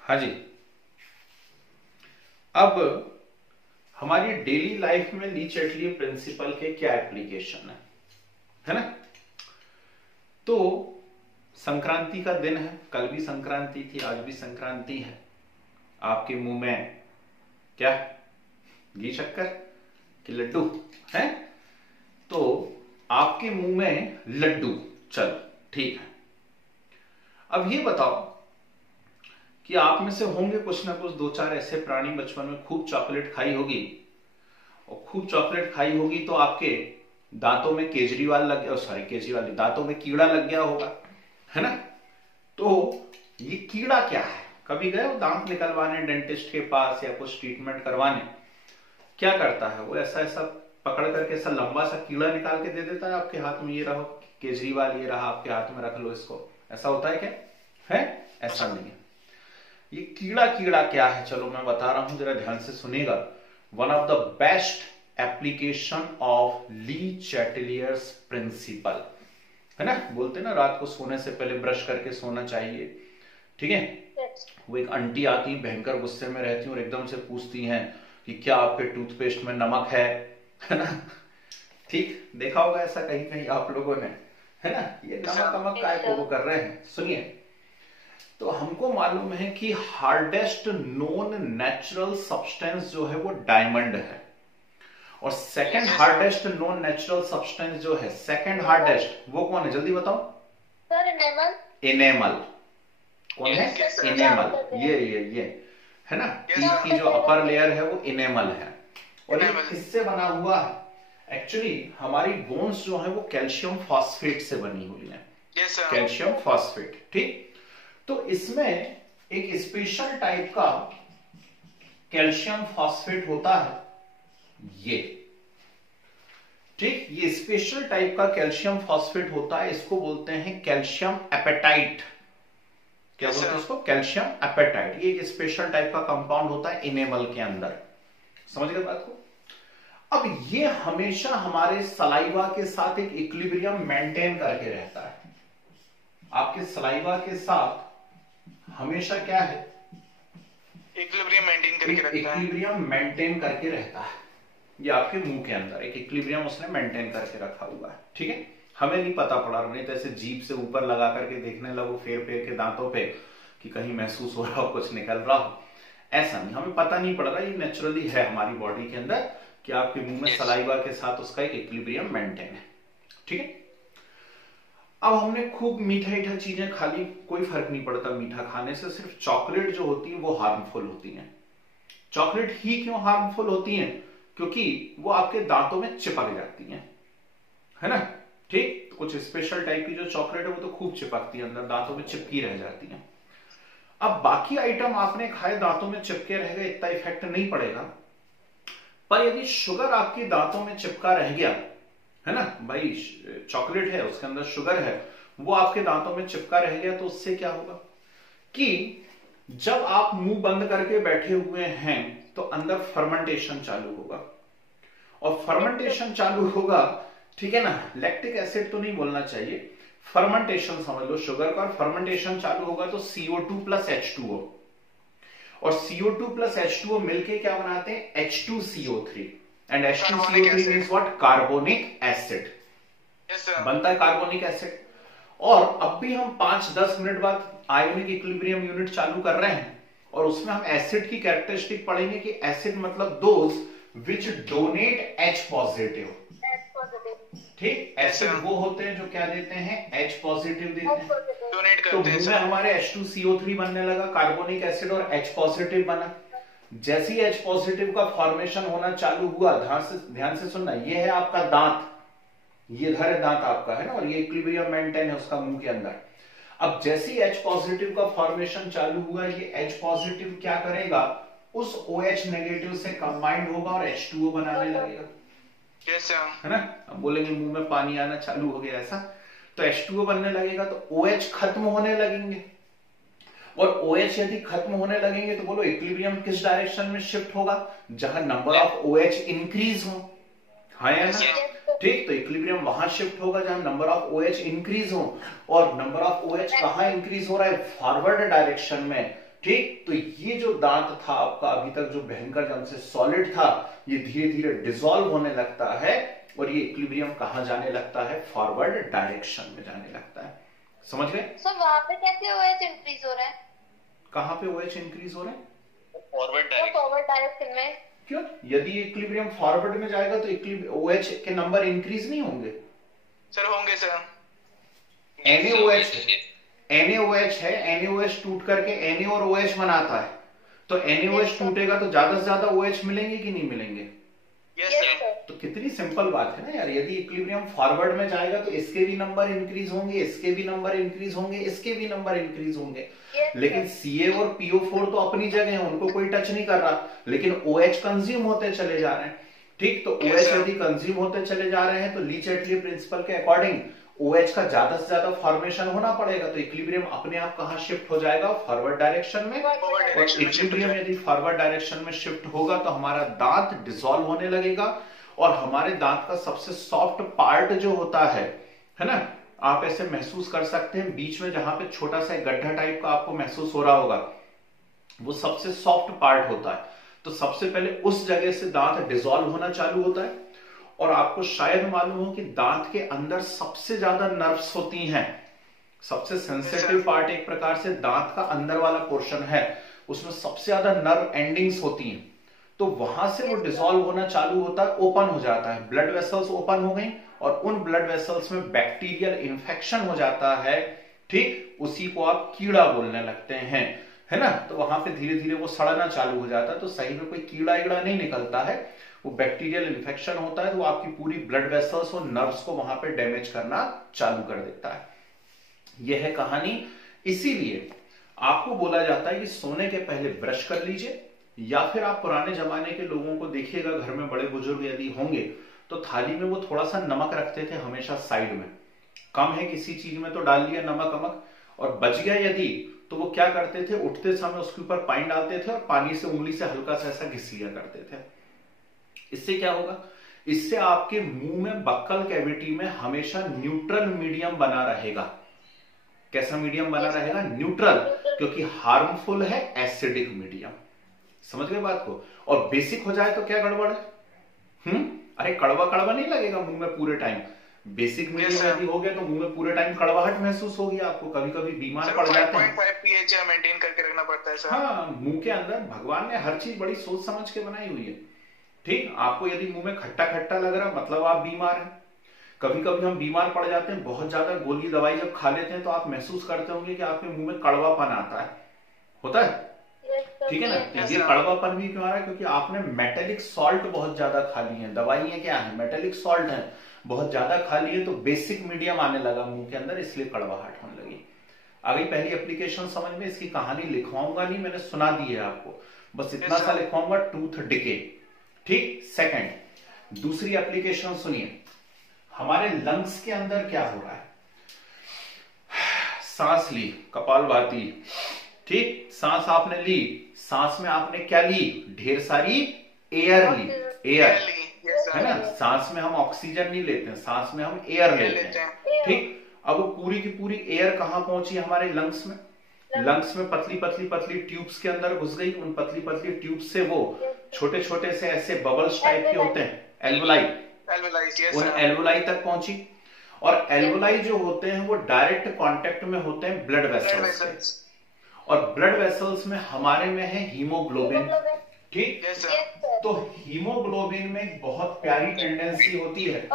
हाँ जी, अब हमारी डेली लाइफ में ली चैटलिए प्रिंसिपल के क्या एप्लीकेशन है ना। तो संक्रांति का दिन है, कल भी संक्रांति थी, आज भी संक्रांति है। आपके मुंह में क्या घी शक्कर कि लड्डू है? तो आपके मुंह में लड्डू, चलो ठीक है। अब ये बताओ कि आप में से होंगे कुछ ना कुछ दो चार ऐसे प्राणी बचपन में खूब चॉकलेट खाई होगी, और खूब चॉकलेट खाई होगी तो आपके दांतों में केजरीवाल लग गया, सॉरी केजरीवाल, दांतों में कीड़ा लग गया होगा, है ना? तो ये कीड़ा क्या है? कभी गए हो दांत निकलवाने डेंटिस्ट के पास या कुछ ट्रीटमेंट करवाने? क्या करता है वो? ऐसा ऐसा पकड़ करके ऐसा लंबा सा कीड़ा निकाल के दे देता है आपके हाथ में, ये रहो केजरीवाल, ये रहा आपके हाथ में, रख लो इसको। ऐसा होता है क्या? है? ऐसा नहीं है। ये कीड़ा कीड़ा क्या है, चलो मैं बता रहा हूं, जरा ध्यान से सुनिएगा। One of the best application of Le Chatelier's principle, है ना? बोलते ना रात को सोने से पहले ब्रश करके सोना चाहिए, ठीक है? वो एक आंटी आती है, भयंकर गुस्से में रहती हैं और एकदम से पूछती हैं कि क्या आपके टूथपेस्ट में नमक है ना? ठीक, देखा होगा ऐसा कहीं कहीं आप लोगों ने, है ना? ये नमक काय को वो कर रहे हैं। सुनिए, तो हमको मालूम है कि हार्डेस्ट नोन नेचुरल सब्सटेंस जो है वो डायमंड है, और second hardest known natural substance जो है, सेकंड हार्डेस्ट, वो कौन है? जल्दी बताओ सर। एनेमल। एनेमल कौन है? एनेमल, ये है ना? इसकी जो अपर लेयर है वो एनेमल है, और ये किससे बना हुआ है? एक्चुअली हमारी बोन्स जो है वो कैल्शियम फॉस्फेट से बनी हुई है, कैल्शियम फॉस्फेट, ठीक? तो इसमें एक स्पेशल टाइप का कैल्शियम फॉस्फेट होता है, ये, ठीक? ये स्पेशल टाइप का कैल्शियम फॉस्फेट होता है, इसको बोलते हैं कैल्शियम एपेटाइट। क्या बोलते हैं इसको? Calcium apatite. ये एक स्पेशल टाइप का कंपाउंड होता है एनेमल के अंदर। समझ गए बात को? अब ये हमेशा हमारे सलाइवा के साथ एक इक्विलिब्रियम मेंटेन करके रहता है। आपके सलाइवा के साथ हमेशा क्या है? इक्विलिब्रियम मेंटेन करके रखता है। इक्विलिब्रियम मेंटेन करके रहता है। ये आपके मुंह के अंदर एक इक्विलिब्रियम उसने मेंटेन करके रखा हुआ है, ठीक है? हमें नहीं पता पड़ा, नहीं तो ऐसे जीभ से ऊपर लगा करके देखने लगो फेर फेर के दांतों पे कि कहीं महसूस हो रहा हो, कुछ निकल रहा हो, ऐसा नहीं, हमें पता नहीं पड़ रहा। ये नेचुरली है हमारी बॉडी के अंदर कि आपके मुंह में सलाइवा के साथ उसका एक इक्विलिब्रियम मेंटेन है, ठीक है? अब हमने खूब मीठा मीठा चीजें खा ली, कोई फर्क नहीं पड़ता मीठा खाने से, सिर्फ चॉकलेट जो होती है वो हार्मफुल होती है। चॉकलेट ही क्यों हार्मफुल होती है? क्योंकि वो आपके दांतों में चिपक जाती है ना? ठीक, तो कुछ स्पेशल टाइप की जो चॉकलेट है वो तो खूब चिपकती है अंदर, दांतों में चिपकी रह जाती है। अब बाकी आइटम आपने खाए, दांतों में चिपके रह गए, इतना इफेक्ट नहीं पड़ेगा, पर यदि शुगर आपके दांतों में चिपका रह गया, है ना भाई, चॉकलेट है उसके अंदर शुगर है, वो आपके दांतों में चिपका रह गया, तो उससे क्या होगा कि जब आप मुंह बंद करके बैठे हुए हैं तो अंदर फर्मेंटेशन चालू होगा, और फर्मेंटेशन चालू होगा, ठीक है ना? लैक्टिक एसिड तो नहीं बोलना चाहिए, फर्मेंटेशन समझ लो शुगर का, और फर्मेंटेशन चालू होगा तो CO2 प्लस H2O, और CO2 प्लस H2O मिलके क्या बनाते हैं? H2CO3, and H2CO3 means what? Carbonic acid बनता है, कार्बोनिक एसिड। और अब भी हम 5-10 मिनट बाद आयोनिक इक्विलिब्रियम यूनिट चालू कर रहे हैं, और उसमें हम एसिड की कैरेक्टरिस्टिक पढ़ेंगे कि एसिड मतलब those which donate H positive, ठीक? एसिड वो होते हैं जो क्या देते हैं? H पॉजिटिव देते हैं। तो मुंह में हमारे H2CO3 बनने लगा, कार्बोनिक एसिड, और H पॉजिटिव बना। जैसे ही H पॉजिटिव का फॉर्मेशन होना चालू हुआ, ध्यान से सुनना, ये है आपका दांत, ये इधर है दांत आपका, है ना? और ये इक्विलिब्रियम मेंटेन है उसका मुंह के अंदर। अब जैसे ही H पॉजिटिव का फॉर्मेशन चालू हुआ, ये H पॉजिटिव क्या करेगा? उस OH नेगेटिव से कंबाइंड होगा और H2O बनाने लगेगा, है ना? अब बोलेंगे मुंह में पानी आना चालू हो गया, ऐसा तो H2O बनने लगेगा, तो OH खत्म होने लगेंगे, और OH यदि खत्म होने लगेंगे तो बोलो इक्विलिब्रियम किस डायरेक्शन में शिफ्ट होगा? जहां नंबर ऑफ OH इंक्रीज हो, हाँ या ना? ठीक, तो इक्विलिब्रियम वहां शिफ्ट होगा जहां नंबर ऑफ OH इंक्रीज हो, और नंबर ऑफ OH कहां इंक्रीज हो रहा है? फॉरवर्ड डायरेक्शन में, ठीक? तो ये जो दांत था आपका अभी तक जो भयंकर जम से सॉलिड था, ये धीरे धीरे डिसॉल्व होने लगता है, और ये इक्विलिब्रियम कहां जाने लगता है? फॉरवर्ड डायरेक्शन में जाने लगता है। समझ गए? सर वहां पे कैसे OH इंक्रीज हो रहा है? कहां पे OH इंक्रीज हो रहे हैं? फॉरवर्ड डायरेक्शन में। क्यों? यदि इक्विलिब्रियम फॉरवर्ड में जाएगा तो OH के नंबर इंक्रीज नहीं होंगे? सर होंगे सर। NaOH है, NaOH टूट करके Na और OH बनाता है, तो NaOH टूटेगा तो ज्यादा से ज्यादा OH मिलेंगे कि नहीं मिलेंगे? Yes sir. तो कितनी सिंपल बात है ना यार, यदि इक्विलिब्रियम फॉरवर्ड में जाएगा तो इसके भी नंबर इंक्रीज होंगे, इसके भी नंबर इंक्रीज होंगे, इसके भी नंबर इंक्रीज होंगे। लेकिन Ca और PO4 तो अपनी जगह है, उनको कोई टच नहीं कर रहा, लेकिन OH कंज्यूम होते चले जा रहे हैं। ठीक, तो OH यदि कंज्यूम होते चले जा रहे हैं तो ली चैटली प्रिंसिपल के अकॉर्डिंग OH का ज्यादा से ज्यादा फॉर्मेशन होना पड़ेगा, तो इक्विलिब्रियम अपने आप कहां शिफ्ट हो जाएगा? फॉरवर्ड डायरेक्शन में। और इक्विलिब्रियम यदि फॉरवर्ड डायरेक्शन में शिफ्ट होगा तो हमारा दांत डिसॉल्व होने लगेगा, और हमारे दांत का सबसे सॉफ्ट पार्ट जो होता है ना, आप ऐसे महसूस कर सकते हैं बीच में जहां पे छोटा सा गड्ढा टाइप का आपको महसूस हो रहा होगा, वो सबसे सॉफ्ट पार्ट होता है। तो सबसे पहले उस जगह से दांत डिसॉल्व होना चालू होता है, और आपको शायद मालूम हो कि दांत के अंदर सबसे ज्यादा नर्व्स होती हैं। सबसे सेंसिटिव पार्ट एक प्रकार से दांत का अंदर वाला पोर्शन है, उसमें सबसे ज्यादा नर्व एंडिंग्स होती हैं। तो वहां से वो डिसॉल्व होना चालू होता है, ओपन हो जाता है, ब्लड वेसल्स ओपन हो गई, और उन ब्लड वेसल्स में बैक्टीरियल इन्फेक्शन हो जाता है। ठीक, उसी को आप कीड़ा बोलने लगते हैं, है ना। तो वहां पे धीरे धीरे वो सड़ना चालू हो जाता है, तो सही में कोई कीड़ा ईड़ा नहीं निकलता है, वो बैक्टीरियल इन्फेक्शन होता है, तो वो आपकी पूरी ब्लड वेसल्स और नर्व्स को वहां पे डैमेज करना चालू कर देता है। यह है कहानी। इसीलिए आपको बोला जाता है कि सोने के पहले ब्रश कर लीजिए, या फिर आप पुराने जमाने के लोगों को देखिएगा, घर में बड़े बुजुर्ग यदि होंगे तो थाली में वो थोड़ा सा नमक रखते थे हमेशा साइड में, कम है किसी चीज में तो डाल लिया नमक अमक, और बच गया यदि तो वो क्या करते थे, उठते समय उसके ऊपर पानी डालते थे और पानी से उंगली से हल्का सा ऐसा घिस लिया करते थे। इससे क्या होगा? इससे आपके मुंह में बक्कल कैविटी में हमेशा न्यूट्रल मीडियम बना रहेगा। कैसा मीडियम बना रहेगा? न्यूट्रल, क्योंकि हार्मफुल है एसिडिक मीडियम। समझ गए बात को? और बेसिक हो जाए तो क्या गड़बड़ है? अरे कड़वा कड़वा नहीं लगेगा मुंह में पूरे टाइम। बेसिक मीडियम यदि हो गया तो मुंह में पूरे टाइम कड़वाहट महसूस होगी आपको, कभी कभी बीमार पड़ जाते हैं। 5.5 pH मेंटेन करके रखना पड़ता है सर। हाँ, मुंह के अंदर भगवान ने हर चीज बड़ी सोच समझ के बनाई हुई है। ठीक, आपको यदि मुंह में खट्टा खट्टा लग रहा मतलब आप बीमार हैं। कभी कभी हम बीमार पड़ जाते हैं, बहुत ज्यादा गोली दवाई जब खा लेते हैं तो आप महसूस करते होंगे कि आपके मुंह में कड़वापन आता है, होता है, ठीक है ना। ये कड़वापन भी क्यों आ रहा है? क्योंकि आपने मेटेलिक सॉल्ट बहुत ज्यादा खा ली है। दवाइयां क्या है? मेटेलिक सॉल्ट है, बहुत ज्यादा खा ली है, तो बेसिक मीडियम आने लगा मुंह के अंदर, इसलिए कड़वाहट होने लगी। आ गई पहली एप्लीकेशन समझ में? इसकी कहानी लिखवाऊंगा नहीं, मैंने सुना दी है आपको, बस इतना सा लिखवाऊंगा, टूथ डिके। ठीक, सेकंड दूसरी एप्लीकेशन सुनिए, हमारे लंग्स के अंदर क्या हो रहा है? सांस ली, कपालभाति, ठीक, सांस आपने ली, सांस में आपने क्या ली? ढेर सारी एयर ली, एयर, है ना। सांस में हम ऑक्सीजन नहीं लेते हैं, सांस में हम एयर लेते हैं। ठीक, अब वो पूरी की पूरी एयर कहां पहुंची? हमारे लंग्स में। लंग्स में पतली पतली पतली ट्यूब्स के अंदर घुस गई, उन पतली पतली ट्यूब्स से वो छोटे छोटे से ऐसे बबल्स टाइप के होते हैं, एल्वोलाई, उन एल्वोलाई तक पहुंची, और एल्वोलाई जो होते हैं वो डायरेक्ट कांटेक्ट में होते हैं ब्लड वेसल्स, और ब्लड वेसल्स में हमारे में है हीमोग्लोबिन। ठीक, तो हीमोग्लोबिन में बहुत प्यारी टेंडेंसी होती है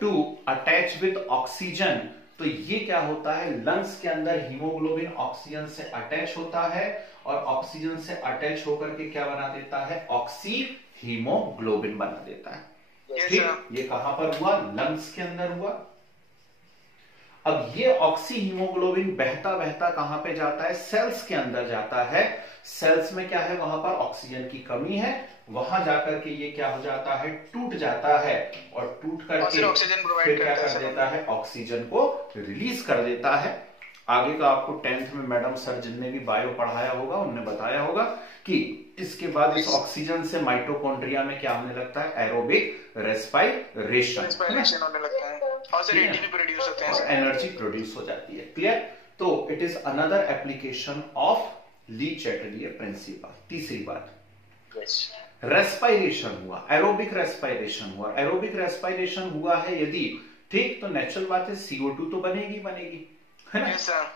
टू अटैच विद ऑक्सीजन। तो ये क्या होता है? लंग्स के अंदर हीमोग्लोबिन ऑक्सीजन से अटैच होता है, और ऑक्सीजन से अटैच होकर के क्या बना देता है? ऑक्सी हीमोग्लोबिन बना देता है। ठीक, ये कहां पर हुआ? लंग्स के अंदर हुआ। अब ये ऑक्सी हीमोग्लोबिन बहता बहता कहां पे जाता है? सेल्स के अंदर जाता है। सेल्स में क्या है? वहां पर ऑक्सीजन की कमी है, वहां जाकर के ये क्या हो जाता है? टूट जाता है, और टूट करके फिर क्या कर देता है? ऑक्सीजन को रिलीज कर देता है। आगे का आपको 10th में मैडम सर जिनने भी बायो पढ़ाया होगा उनने बताया होगा कि इसके बाद इस ऑक्सीजन से माइटोकॉन्ड्रिया में क्या होने लगता है? एरोबिक रेस्पिरेशन होने लगता है, और एनर्जी प्रोड्यूस होते हैं, एनर्जी प्रोड्यूस हो जाती है। क्लियर? तो it is another application of Lee Chatelier principal. तीसरी बात, रेस्पिरेशन हुआ, एरोबिक रेस्पिरेशन हुआ। एरोबिक रेस्पिरेशन हुआ है यदि, ठीक, तो नेचुरल बात है CO2 तो बनेगी, है ना।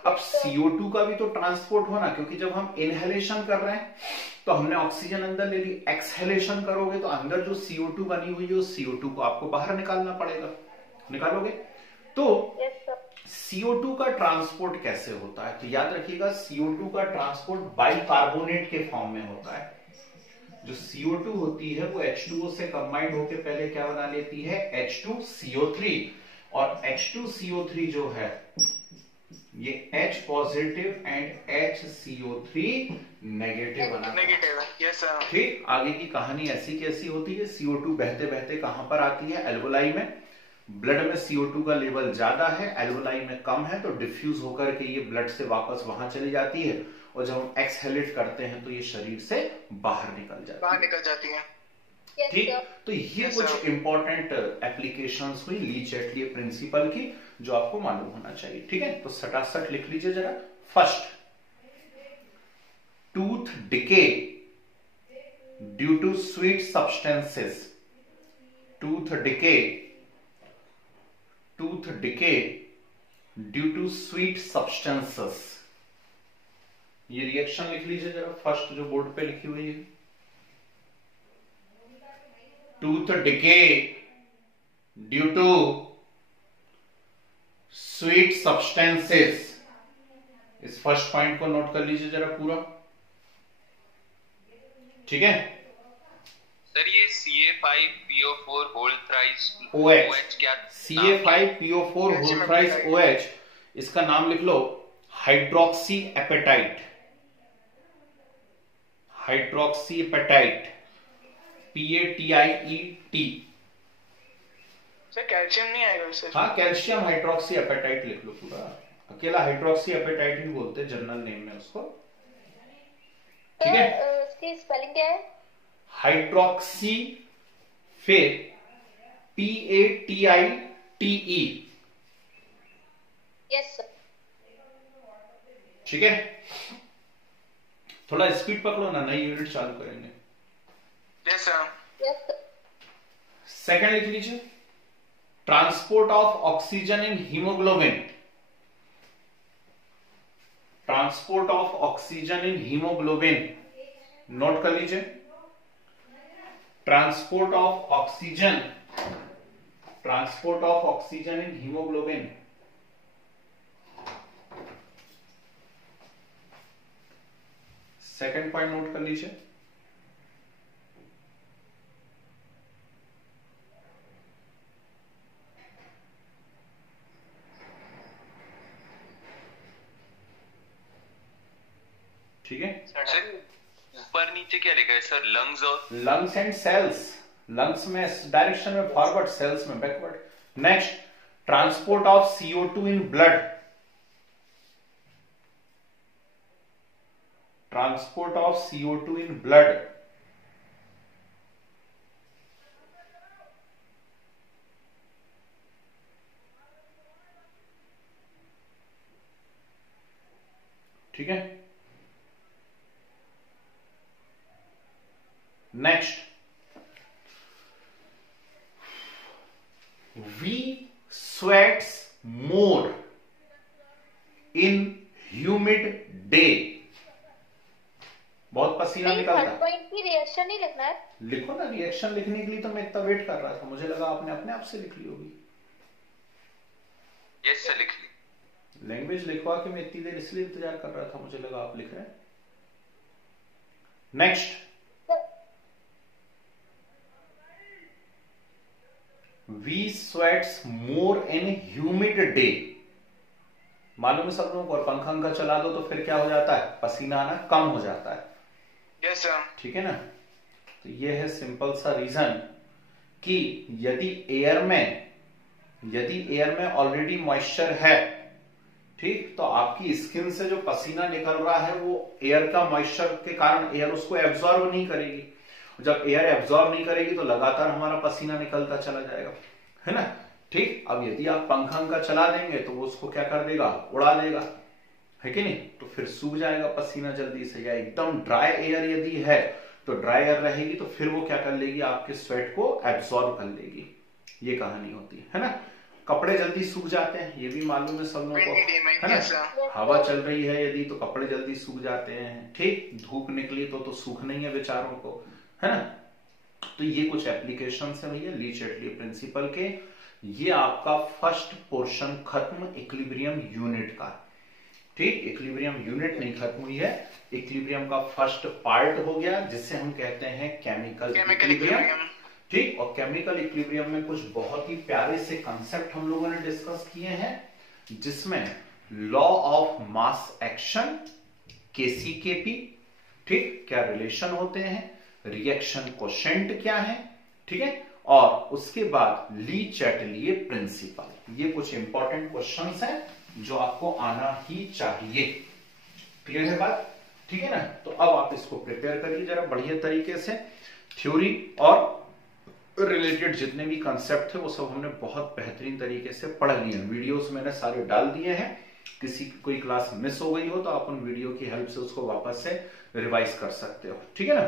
अब CO2 का भी तो ट्रांसपोर्ट होना, क्योंकि जब हम इनहेलेशन कर रहे हैं तो हमने ऑक्सीजन अंदर ले ली, एक्सहेलेशन करोगे तो अंदर जो CO2 बनी हुई है उस CO2 को आपको बाहर निकालना पड़ेगा, निकालोगे। तो CO2 का ट्रांसपोर्ट कैसे होता है, तो याद रखिएगा CO2 का ट्रांसपोर्ट बाइकार्बोनेट के फॉर्म में होता है। जो CO2 होती है वो H2O से कंबाइंड होकर पहले क्या बना लेती है, H2CO3, और H2CO3 जो है ये H positive and HCO3 negative बना, नेगेटिव है, यस सर। ठीक, आगे की कहानी ऐसी कैसी होती है, CO2 बहते बहते कहां पर आती है, एल्वोलाई में। ब्लड में CO2 का लेवल ज्यादा है, एल्वोलाई में कम है, तो डिफ्यूज होकर के ये ब्लड से वापस वहां चली जाती है, और जब हम एक्सहेलेट करते हैं तो ये शरीर से बाहर निकल जाती है। ठीक, तो ये कुछ इंपॉर्टेंट एप्लीकेशंस हुई ली चैटलियर प्रिंसिपल की जो आपको मालूम होना चाहिए। ठीक है, तो सटासट लिख लीजिए जरा। First, tooth decay due to sweet substances, tooth decay due to sweet substances, ये रिएक्शन लिख लीजिए जरा, फर्स्ट जो बोर्ड पे लिखी हुई है। Tooth decay due to sweet substances, इस फर्स्ट पॉइंट को नोट कर लीजिए जरा पूरा। ठीक है सर, ये CA5PO4 होल थ्राइस OH क्या, CA5PO4 होल थ्राइस OH, इसका नाम लिख लो hydroxy apatite, hydroxy apatite, PATIET। Sir calcium नहीं आएगा उससे? हाँ, कैल्शियम हाइड्रोक्सी एपेटाइट लिख लो पूरा, अकेला हाइड्रोक्सी एपेटाइट ही बोलते हैं जनरल नेम में उसको। ठीक है, उसकी स्पेलिंग क्या है? हाइड्रोक्सी, फिर PATITE। Yes sir. ठीक है, थोड़ा स्पीड पकड़ो ना, नई यूनिट चालू करेंगे। Yes sir. Yes sir. Second लिख लीजिए, transport of oxygen in haemoglobin, transport of oxygen in haemoglobin, note कर लीजिए। Transport of oxygen in haemoglobin, second point note कर लीजिए। ठीक है सर, ऊपर नीचे क्या लिखा है सर, लंग्स और लंग्स एंड सेल्स, लंग्स में डायरेक्शन में फॉरवर्ड, सेल्स में backward. Next, transport of CO2 in blood, transport of CO2 in blood, ठीक है। Next, we sweats more in humid day, बहुत पसीना निकलता है। पॉइंट की रिएक्शन ही लिखना है। लिखो ना, रिएक्शन लिखने के लिए तो मैं इतना वेट कर रहा था, मुझे लगा आपने अपने आप से लिख ली होगी। यस सर, लिख ली। लैंग्वेज लिखवा के मैं इतनी देर इसलिए इंतजार कर रहा था, मुझे लगा आप लिख रहे हैं। Next, we sweats more in humid day, मालूम है सब लोगों को, और पंखा चला दो तो फिर क्या हो जाता है, पसीना आना कम हो जाता है। Yes sir. ठीक है ना, तो ये है सिंपल सा रीजन कि यदि एयर में ऑलरेडी मॉइस्चर है, ठीक, तो आपकी स्किन से जो पसीना निकल रहा है वो एयर का मॉइस्चर के कारण एयर उसको एब्जॉर्ब नहीं करेगी। जब एयर एब्जॉर्ब नहीं करेगी तो लगातार हमारा पसीना निकलता चला जाएगा, है ना। ठीक, अब यदि आप पंखा चला देंगे तो वो उसको क्या कर देगा, उड़ा देगा, है कि नहीं, तो फिर सूख जाएगा पसीना जल्दी से। या एकदम ड्राई एयर यदि है तो ड्राई एयर रहेगी तो फिर वो क्या कर लेगी, आपके स्वेट को एब्सॉर्ब कर लेगी। ये कहानी होती है ना। कपड़े जल्दी सूख जाते हैं, ये भी मालूम है सब लोगों को, है ना। हवा चल रही है यदि तो कपड़े जल्दी सूख जाते हैं, ठीक। धूप निकली तो सूख नहीं है बेचारों को, है ना। तो ये कुछ एप्लीकेशन है भैया ली चैटली प्रिंसिपल के। ये आपका फर्स्ट पोर्शन खत्म इक्विलिब्रियम यूनिट का, ठीक। इक्विलिब्रियम यूनिट नहीं खत्म हुई है, इक्विलिब्रियम का फर्स्ट पार्ट हो गया जिसे हम कहते हैं केमिकल इक्विलिब्रियम, ठीक। और केमिकल इक्विलिब्रियम में कुछ बहुत ही प्यारे से कंसेप्ट हम लोगों ने डिस्कस किए हैं, जिसमें लॉ ऑफ मास एक्शन केसीकेपी, ठीक, क्या रिलेशन होते हैं, रिएक्शन कोशेंट क्या है, ठीक है, और उसके बाद ली चैटलिए प्रिंसिपल। ये कुछ इंपॉर्टेंट क्वेश्चंस हैं जो आपको आना ही चाहिए। क्लियर है बात, ठीक है ना। तो अब आप इसको प्रिपेयर करिए जरा बढ़िया तरीके से। थ्योरी और रिलेटेड जितने भी कंसेप्ट थे वो सब हमने बहुत बेहतरीन तरीके से पढ़ लिए हैं, वीडियोस मैंने सारे डाल दिए हैं। किसी कोई क्लास मिस हो गई हो तो आप उन वीडियो की हेल्प से उसको वापस से रिवाइज कर सकते हो, ठीक है ना।